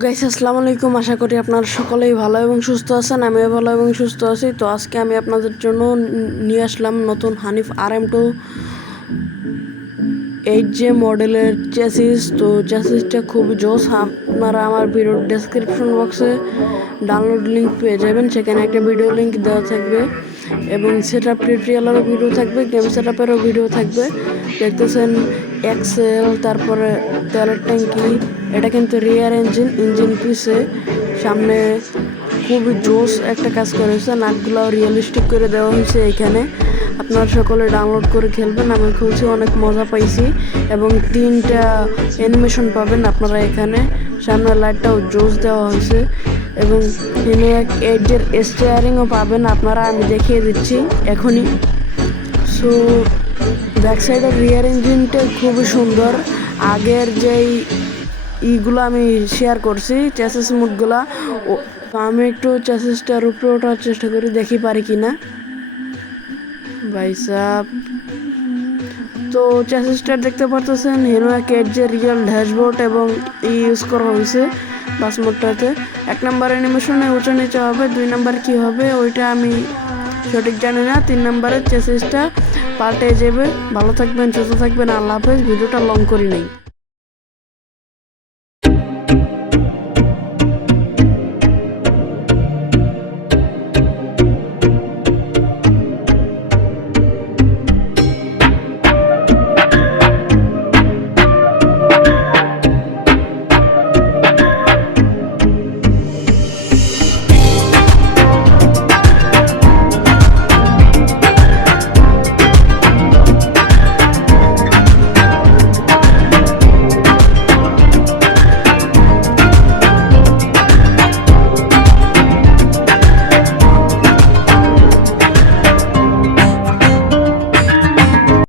Guys আসসালামু আলাইকুম। আশা করি আপনারা সকলেই ভালো এবং সুস্থ আছেন, আমিও ভালো এবং সুস্থ আছি। তো আজকে আমি আপনাদের জন্য নিয়ে আসলাম নতুন Hanif R M two eight J মডেলের চেসিস তো চেসিসটা খুব জোস। আপনারা আমার ভিডিওর ডেসক্রিপশন বক্সে ডাউনলোড লিঙ্ক পেয়ে যাবেন। সেখানে একটা ভিডিও লিঙ্ক দেওয়া থাকবে। এবং সেট আপ টিউটোরিয়ালেরও ভিডিও থাকবে গেম সেট আপেরও ভিডিও থাকবে। দেখতেছেন এক্সেল তারপরে তেলের ট্যাঙ্কি, এটা কিন্তু রিয়ার ইঞ্জিন ইঞ্জিন পিসে সামনে খুবই জোস একটা কাজ করেছে নাটগুলো রিয়েলিস্টিক করে দেওয়া হয়েছে এখানে। আপনারা সকলে ডাউনলোড করে খেলবেন, আমি খুলছি, অনেক মজা পাইছি। এবং তিনটা অ্যানিমেশন পাবেন আপনারা এখানে। সামনে লাইটটাও জোস দেওয়া হয়েছে। এবং এক এডের স্টিয়ারিংও পাবেন আপনারা, আমি দেখিয়ে দিচ্ছি এখনই। সো ব্যাক সাইডের রিয়ার ইঞ্জিনটা খুবই সুন্দর। আগের যেই ইগুলো আমি শেয়ার করছি চ্যাসেস মুডগুলো আমি একটু চ্যাসেসটার উপরে ওঠার চেষ্টা করি, দেখি পারি কি না ভাইসাব তো চ্যাসেসটা দেখতে পারতেছেন হিরো এর যে রিয়েল ড্যাশবোর্ড এবং ই ইউজ করা হয়েছে বাস মোডটাতে এক নম্বর অ্যানিমেশনে উঁচু নিচে হবে, দুই নাম্বার কি হবে, ওইটা আমি সঠিক জানি না। তিন নম্বরে চেসিসটা পাল্টে যাবে। ভালো থাকবেন, সুস্থ থাকবেন, আল্লাহ হাফেজ, ভিডিওটা লং করি নেই।